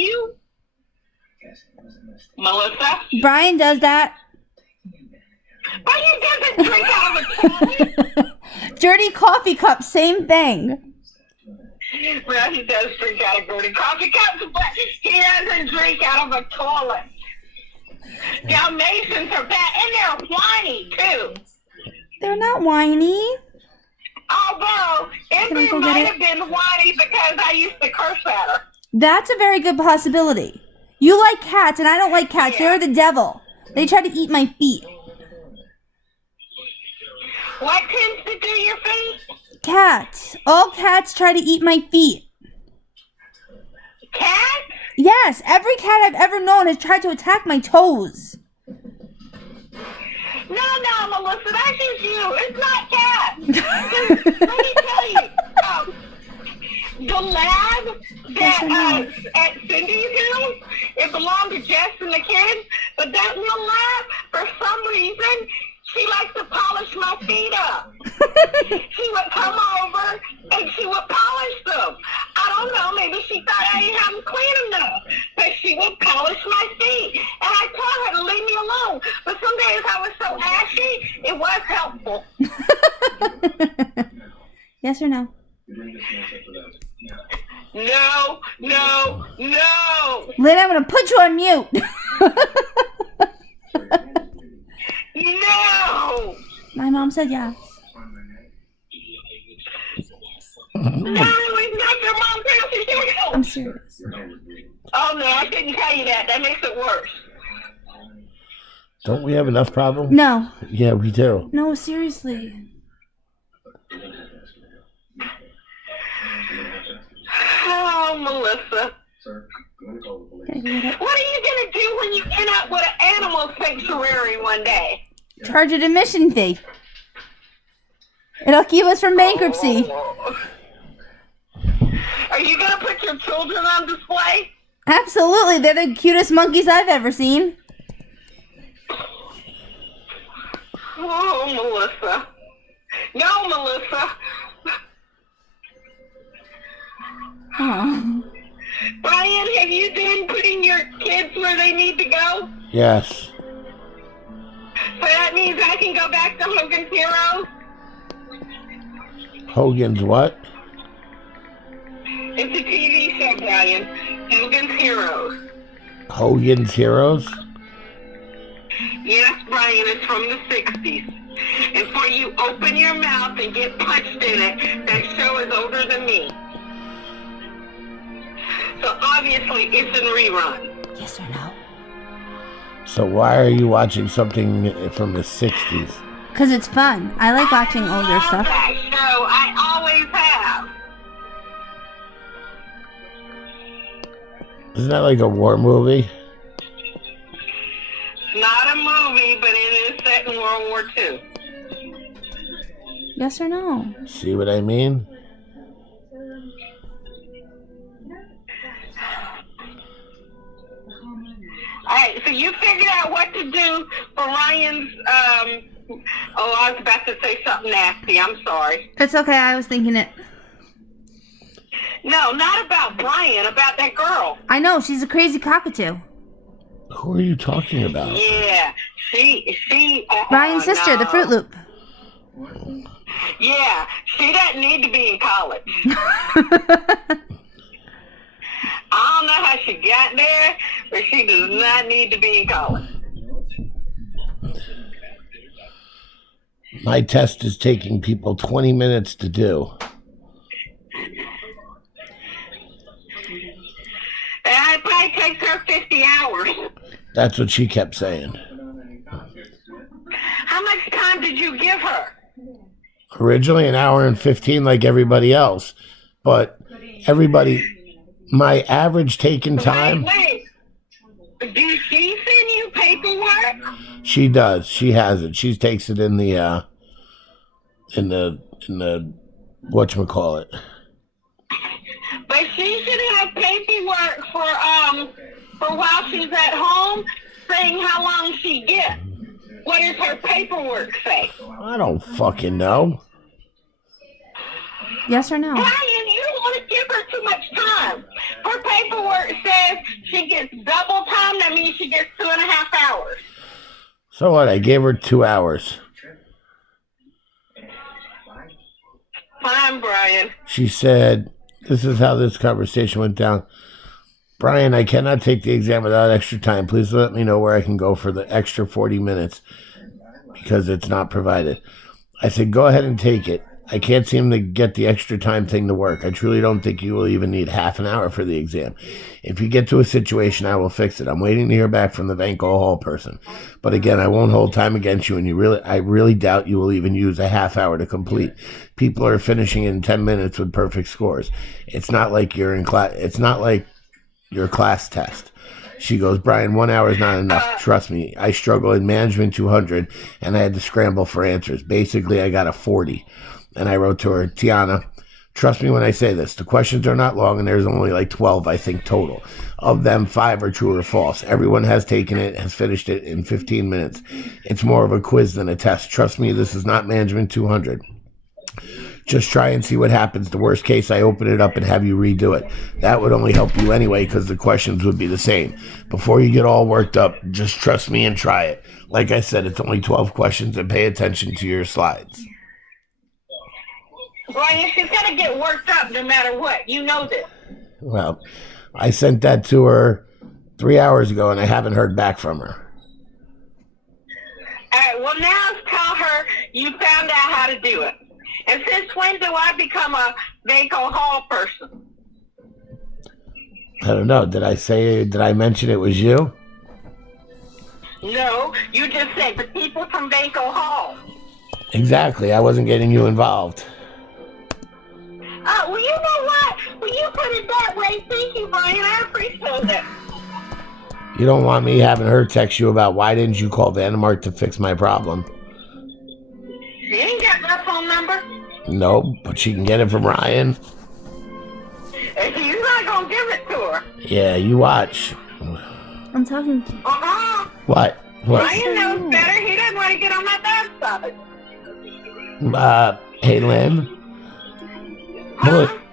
you? Melissa? Brian does that. Brian doesn't drink out of a toilet. Dirty coffee cup, same thing. Well, he does drink out of dirty coffee cups, but he doesn't drink out of a toilet. Dalmatians are bad, and they're whiny, too. They're not whiny. Although, Ember might have been whiny because I used to curse at her. That's a very good possibility. You like cats, and I don't like cats. Yeah. They're the devil. They try to eat my feet. What tends to do your feet? Cats. All cats try to eat my feet. Cats? Yes, every cat I've ever known has tried to attack my toes. No, Melissa, that's just you. It's not cats. Let me tell you, the lab that at Cindy's house, it belonged to Jess and the kids, but that little lab, for some reason, she likes to polish my feet up. She would come over and she would polish them. I don't know, maybe she thought I didn't have them clean enough, but she would polish my feet. And I told her to leave me alone. But some days I was so ashy, it was helpful. Yes or no? No. Lynn, I'm going to put you on mute. No. My mom said yes. No, it's not your mom's house. It's your house. I'm serious. Oh, no, I couldn't tell you that. That makes it worse. Don't we have enough problems? No. Yeah, we do. No, seriously. Oh, Melissa. What are you going to do when you end up with an animal sanctuary one day? Charge an admission fee. It'll keep us from bankruptcy. Oh. Are you going to put your children on display? Absolutely. They're the cutest monkeys I've ever seen. Oh, Melissa. No, Melissa. Oh. Brian, have you been putting your kids where they need to go? Yes. So that means I can go back to Hogan's Heroes? Hogan's what? It's a TV show, Brian. Hogan's Heroes. Hogan's Heroes? Yes, Brian, it's from the 60s. And for you open your mouth and get punched in it, that show is older than me. So obviously it's in rerun. Yes or no? So why are you watching something from the 60s? Because it's fun. I like watching older stuff. That show, I always have. Isn't that like a war movie? It's not a movie, but it is set in World War II. Yes or no? See what I mean? All right, so you figured out what to do for Ryan's, I was about to say something nasty. I'm sorry. It's okay. I was thinking it. No, not about Brian, about that girl. I know. She's a crazy cockatoo. Who are you talking about? Yeah, she. Ryan's sister, the Fruit Loop. Yeah, she doesn't need to be in college. I don't know how she got there, but she does not need to be in college. My test is taking people 20 minutes to do. It probably takes her 50 hours. That's what she kept saying. How much time did you give her? Originally an hour and 15 like everybody else. But my average taking time... Wait. Do she send you paperwork? She does. She has it. She takes it in the whatchamacallit. But she should have paperwork for while she's at home, saying how long she gets. What does her paperwork say? I don't fucking know. Yes or no? Brian, you don't want to give her too much time. Her paperwork says she gets double time, that means she gets 2.5 hours. So what? I gave her 2 hours. Fine, Brian. She said, this is how this conversation went down. Brian, I cannot take the exam without extra time. Please let me know where I can go for the extra 40 minutes because it's not provided. I said, go ahead and take it. I can't seem to get the extra time thing to work. I truly don't think you will even need half an hour for the exam. If you get to a situation, I will fix it. I'm waiting to hear back from the Vanco Hall person. But again, I won't hold time against you, and I really doubt you will even use a half hour to complete. People are finishing in 10 minutes with perfect scores. It's not like you're in class. It's not like your class test. She goes, Brian, 1 hour is not enough. Trust me, I struggle in Management 200, and I had to scramble for answers. Basically, I got a 40. And I wrote to her, Tiana, trust me when I say this. The questions are not long, and there's only like 12, I think, total. Of them, 5 are true or false. Everyone has taken it, has finished it in 15 minutes. It's more of a quiz than a test. Trust me, this is not Management 200. Just try and see what happens. The worst case, I open it up and have you redo it. That would only help you anyway because the questions would be the same. Before you get all worked up, just trust me and try it. Like I said, it's only 12 questions, and pay attention to your slides. Brian, she's going to get worked up no matter what. You know this. Well, I sent that to her 3 hours ago, and I haven't heard back from her. All right, well, now tell her you found out how to do it. And since when do I become a Vanco Hall person? I don't know. Did I mention it was you? No, you just said the people from Vanco Hall. Exactly. I wasn't getting you involved. Well, you know what? When you put it that way, thank you, Brian. I appreciate it. You don't want me having her text you about why didn't you call Vandermark to fix my problem? She ain't got my phone number. No, but she can get it from Ryan. And you're not going to give it to her. Yeah, you watch. I'm talking to you. What? Ryan knows better. He doesn't want to get on my bad side. Hey, Lynn.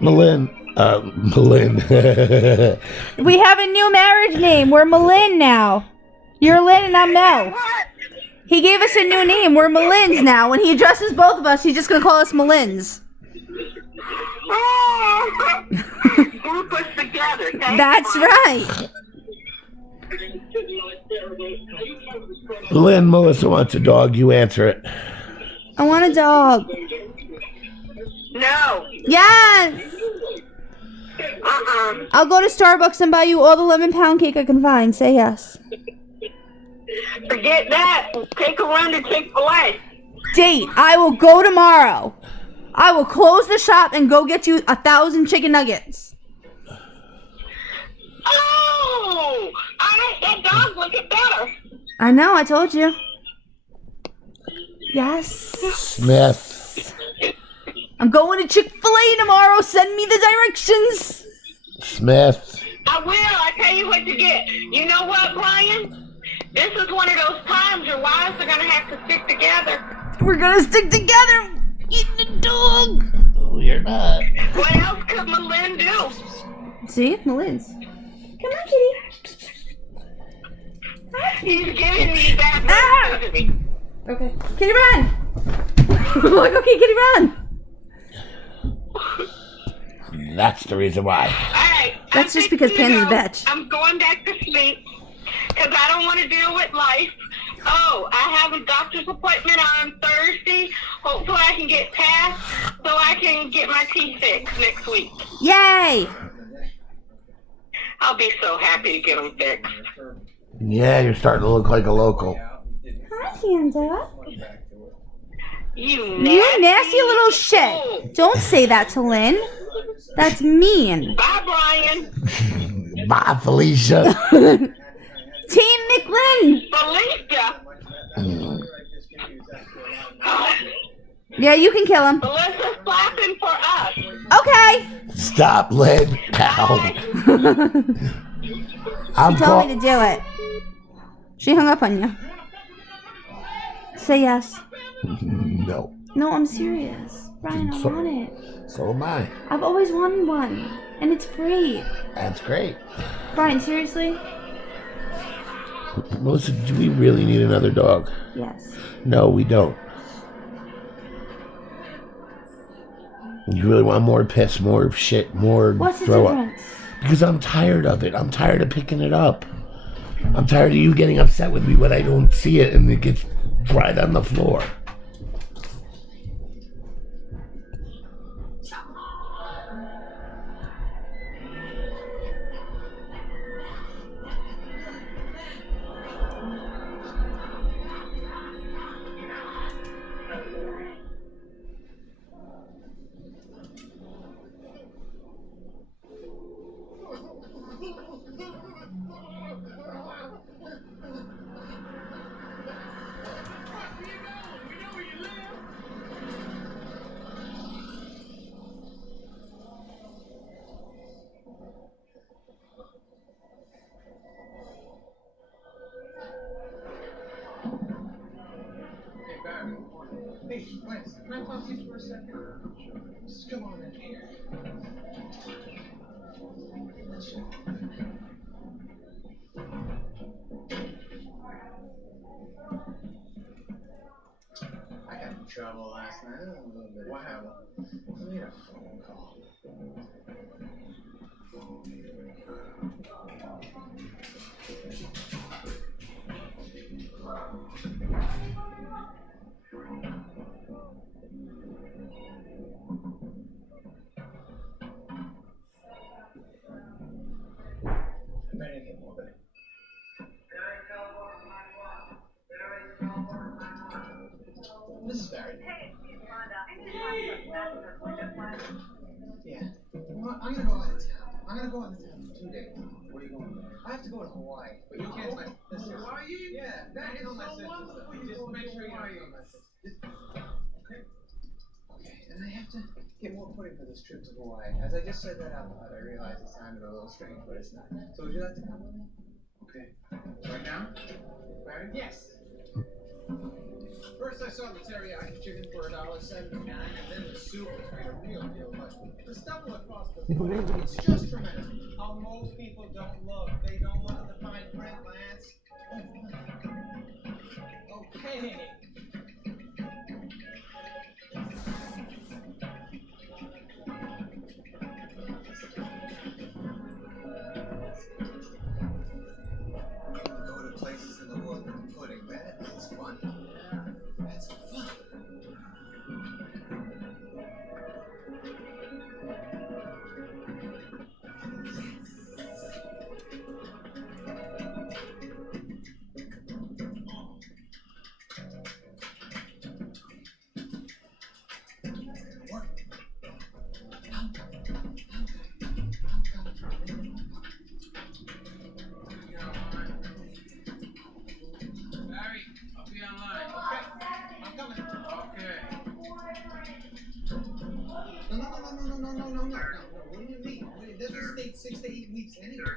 Malin. We have a new marriage name. We're Malin now. You're Lynn and I'm Mel. What? He gave us a new name. We're Malins now. When he addresses both of us, he's just going to call us Malins. Oh, group us together. That's right. Lynn, Melissa wants a dog. You answer it. I want a dog. No. Yes. I'll go to Starbucks and buy you all the lemon pound cake I can find. Say yes. Forget that. Take a run to Chick-fil-A. Date. I will go tomorrow. I will close the shop and go get you 1,000 chicken nuggets. Oh, that dog's looking better. I know. I told you. Yes. Smith. I'm going to Chick-fil-A tomorrow. Send me the directions. Smith. I will. I tell you what to get. You know what, Brian? This is one of those times your wives are going to have to stick together. We're going to stick together. Eating the dog. Oh, you're not. What else could Malin do? See? Malin's. Come on, kitty. He's giving me that message. Okay. Kitty, run. I'm like, okay, kitty, run. That's the reason why. All right. That's just because Pan's a bitch. I'm going back to sleep because I don't want to deal with life. Oh, I have a doctor's appointment on Thursday. Hopefully I can get past so I can get my teeth fixed next week. Yay! I'll be so happy to get them fixed. Yeah, you're starting to look like a local. Hi, Panda. You nasty little shit. Don't say that to Lynn. That's mean. Bye, Brian. Bye, Felicia. Team McLynn. Felicia. Yeah, you can kill him. Melissa's clapping for us. Okay. Stop, Lynn. Ow. She told me to do it. She hung up on you. Say yes. No. No, I'm serious. Brian, I want it. So am I. I've always wanted one. And it's great. That's great. Brian, seriously? Melissa, do we really need another dog? Yes. No, we don't. You really want more piss, more shit, more What's the throw difference? up? Because I'm tired of it. I'm tired of picking it up. I'm tired of you getting upset with me when I don't see it and it gets dried on the floor. Hey, Lance, can I talk to you for a second? Sure. Just come on in here. I got in trouble last night. A little bit of trouble. I made a phone call. I'm ready to get more, baby. This is Barry. Hey, it's Rhonda. I need to talk to you about that project plan. Yeah. Well, I'm gonna go out of town. I'm gonna go out of town for 2 days. Where are you going? I have to go to Hawaii. But you can't my sister. Hawaii? Yeah. That is so wonderful. Just make sure you don't tell my sister. Okay. Okay. And I have to get more pudding for this trip to Hawaii. As I just said that out loud, I realized it sounded a little strange, but it's not. So would you like to come with me? Okay. Right now? Barry? Yes. First I saw the teriyaki chicken for $1.79, and then the soup was made a real deal. But the stuff across the board, it's just tremendous. How most people don't look. They don't look at the fine print, Lance. Okay. Go to places in the world with pudding. That is fun. That's fun. Barry, I'll be online. Okay, I'm coming. Okay. No. What do you mean? It doesn't take 6 to 8 weeks anyway.